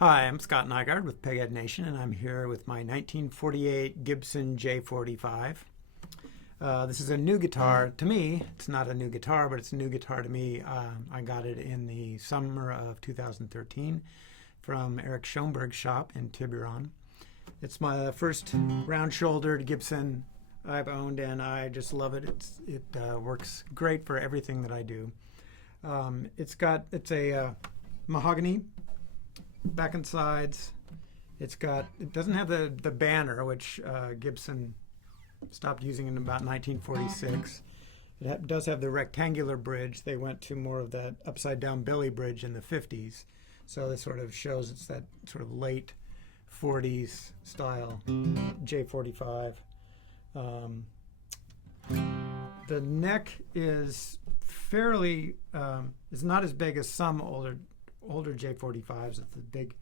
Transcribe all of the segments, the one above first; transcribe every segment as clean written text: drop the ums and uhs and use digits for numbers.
Hi, I'm Scott Nygaard with Peghead Nation, and I'm here with my 1948 Gibson J45. This is a new guitar to me. It's not a new guitar, but it's a new guitar to me. I got it in the summer of 2013 from Eric Schoenberg's shop in Tiburon. It's my first round-shouldered Gibson I've owned, and I just love it. It works great for everything that I do. It's a mahogany back and sides. It doesn't have the banner, which Gibson stopped using in about 1946. It does have the rectangular bridge. They went to more of that upside down belly bridge in the 50s. So this sort of shows it's that sort of late 40s style J45. The neck is fairly, is not as big as some older J45s. It's a big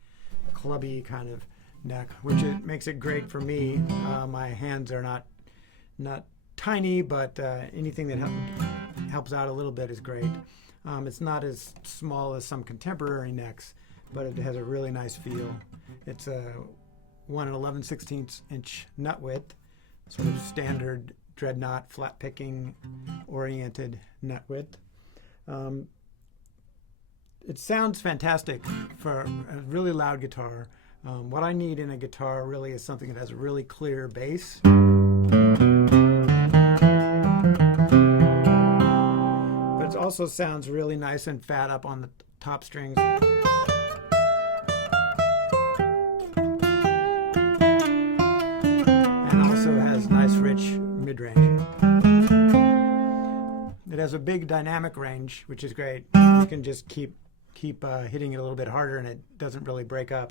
clubby kind of neck, which makes it great for me. My hands are not tiny, but anything that helps out a little bit is great. It's not as small as some contemporary necks, but it has a really nice feel. It's a 1 11/16 inch nut width, sort of standard dreadnought flat picking oriented nut width. It sounds fantastic for a really loud guitar. What I need in a guitar really is something that has a really clear bass. But it also sounds really nice and fat up on the top strings. And also has nice rich mid-range. It has a big dynamic range, which is great. You can just keep hitting it a little bit harder and it doesn't really break up.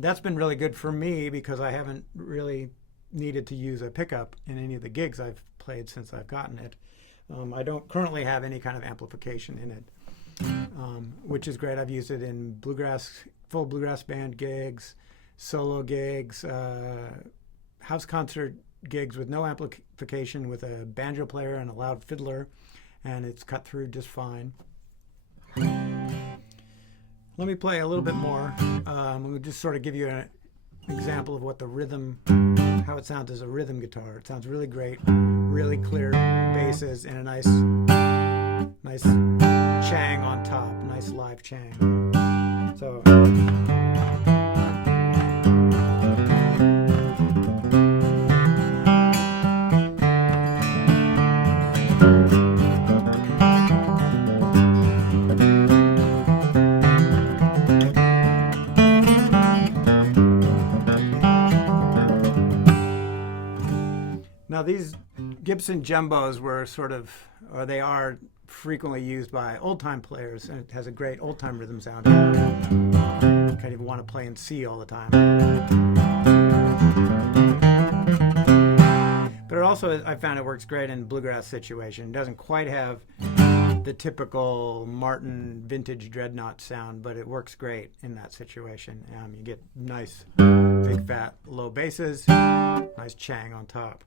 That's been really good for me because I haven't really needed to use a pickup in any of the gigs I've played since I've gotten it. I don't currently have any kind of amplification in it, which is great. I've used it in full bluegrass band gigs, solo gigs, house concert gigs with no amplification, with a banjo player and a loud fiddler, and it's cut through just fine. Let me play a little bit more. We'll just sort of give you an example of what the rhythm, how it sounds as a rhythm guitar. It sounds really great, really clear basses, and a nice chang on top, nice live chang. So. Now these Gibson jumbos were they are frequently used by old-time players, and it has a great old-time rhythm sound. You kind of want to play in C all the time. But it also, I found it works great in bluegrass situation. It doesn't quite have the typical Martin vintage dreadnought sound, but it works great in that situation. You get nice, big, fat, low basses, nice chang on top.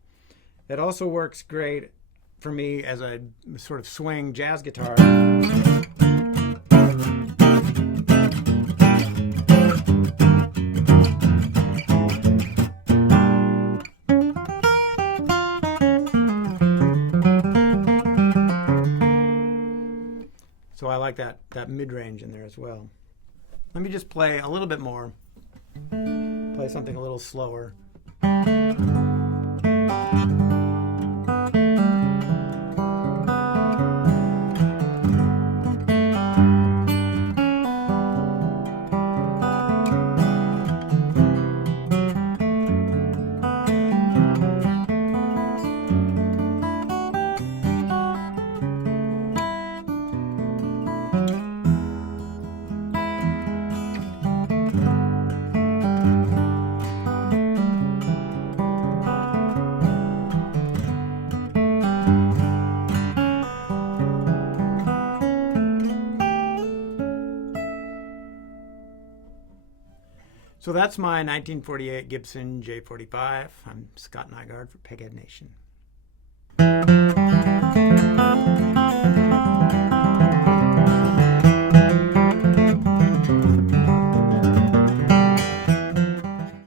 It also works great for me as a sort of swing jazz guitar. So I like that mid-range in there as well. Let me just play a little bit more. Play something a little slower. So that's my 1948 Gibson J45. I'm Scott Nygaard for Peghead Nation.